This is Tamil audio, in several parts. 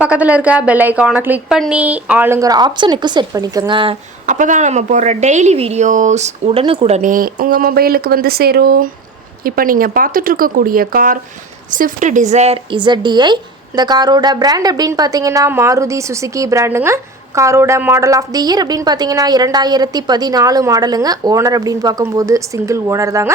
பக்கத்தில் இருக்க பெல் ஐக்கானை கிளிக் பண்ணி ஆளுங்கிற ஆப்ஷனுக்கு செட் பண்ணிக்கோங்க. அப்போ தான் நம்ம போடுற டெய்லி வீடியோஸ் உடனுக்குடனே உங்கள் மொபைலுக்கு வந்து சேரும். இப்போ நீங்கள் பார்த்துட்ருக்கக்கூடிய கார் ஸ்விஃப்ட் டிசைர் இசட்டிஐ இந்த காரோட பிராண்ட் அப்படின்னு பார்த்தீங்கன்னா மாருதி சுசுகி பிராண்டுங்க காரோட மாடல் ஆஃப் தி இயர் அப்படின்னு பார்த்தீங்கன்னா இரண்டாயிரத்தி பதினாலு மாடலுங்க ஓனர் அப்படின்னு பார்க்கும்போது சிங்கிள் ஓனர் தாங்க.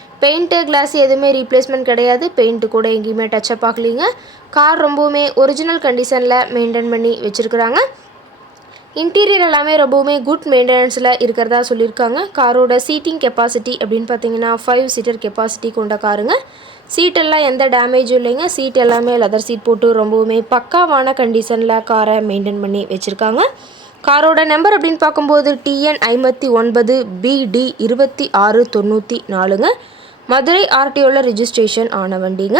பெயிண்ட்டு கிளாஸ் எதுவுமே ரீப்ளேஸ்மெண்ட் கிடையாது. பெயிண்ட்டு கூட எங்கேயுமே டச்சப் ஆகலிங்க. கார் ரொம்பவுமே ஒரிஜினல் கண்டிஷனில் மெயின்டைன் பண்ணி வச்சுருக்குறாங்க. இன்டீரியர் எல்லாமே ரொம்பவுமே குட் மெயின்டெனன்ஸில் இருக்கிறதா சொல்லியிருக்காங்க. காரோட சீட்டிங் கெப்பாசிட்டி அப்படின்னு பார்த்தீங்கன்னா ஃபைவ் சீட்டர் கெப்பாசிட்டி கொண்ட காருங்க சீட்டெல்லாம் எந்த டேமேஜும் இல்லைங்க. சீட் எல்லாமே லெதர் சீட் போட்டு ரொம்பவுமே பக்காவான கண்டிஷனில் காரை மெயின்டைன் பண்ணி வச்சுருக்காங்க. காரோட நம்பர் அப்படின்னு பார்க்கும்போது டிஎன் ஐம்பத்தி ஒன்பது பிடி இருபத்தி ஆறு தொண்ணூற்றி நாலுங்க. மதுரை ஆர்டிஓவில் ரிஜிஸ்ட்ரேஷன் ஆன வண்டிங்க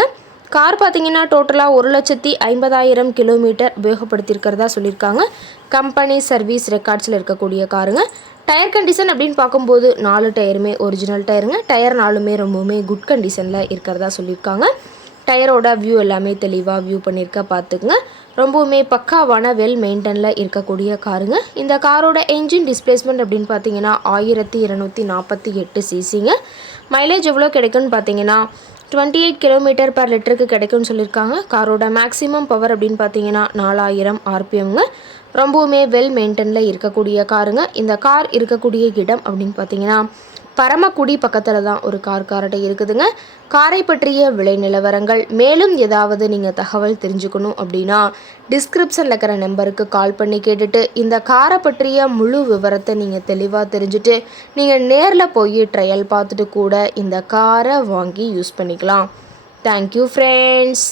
கார் பார்த்தீங்கன்னா டோட்டலாக ஒரு லட்சத்தி ஐம்பதாயிரம் கிலோமீட்டர் உபயோகப்படுத்தியிருக்கிறதா சொல்லியிருக்காங்க. கம்பெனி சர்வீஸ் ரெக்கார்ட்ஸில் இருக்கக்கூடிய காருங்க. டயர் கண்டிஷன் அப்படின்னு பார்க்கும்போது நாலு டயருமே ஒரிஜினல் டயருங்க டயர் நாலுமே ரொம்பவுமே குட் கண்டிஷனில் இருக்கிறதா சொல்லியிருக்காங்க. டயரோட வியூ எல்லாமே தெளிவாக வியூ பண்ணியிருக்க பார்த்துக்குங்க ரொம்பவுமே பக்காவான வெல் மெயின்டனில் இருக்கக்கூடிய காருங்க. இந்த காரோட என்ஜின் டிஸ்பிளேஸ்மெண்ட் அப்படின்னு பார்த்தீங்கன்னா ஆயிரத்தி இருநூற்றி நாற்பத்தி எட்டு சிசிங்க. மைலேஜ் எவ்வளோ கிடைக்குன்னு பார்த்தீங்கன்னா டுவெண்ட்டி எயிட் கிலோமீட்டர் பர் லிட்டருக்கு கிடைக்கும்னு சொல்லியிருக்காங்க காரோட மேக்ஸிமம் பவர் அப்படின்னு பார்த்தீங்கன்னா நாலாயிரம் ஆர்பிஎம்ங்க. ரொம்பவுமே வெல் மெயின்டனில் இருக்கக்கூடிய காருங்க. இந்த கார் இருக்கக்கூடிய இடம் அப்படின்னு பார்த்தீங்கன்னா பரமக்குடி பக்கத்தில் தான் ஒரு கார் காரட்டை இருக்குதுங்க. காரை பற்றிய விலை நிலவரங்கள் மேலும் ஏதாவது நீங்கள் தகவல் தெரிஞ்சுக்கணும் அப்படின்னா டிஸ்கிரிப்ஷனில் இருக்கிற நம்பருக்கு கால் பண்ணி கேட்டுட்டு இந்த காரை பற்றிய முழு விவரத்தை நீங்கள் தெளிவாக தெரிஞ்சுட்டு நீங்கள் நேரில் போய் ட்ரையல் பார்த்துட்டு கூட இந்த காரை வாங்கி யூஸ் பண்ணிக்கலாம். Thank you friends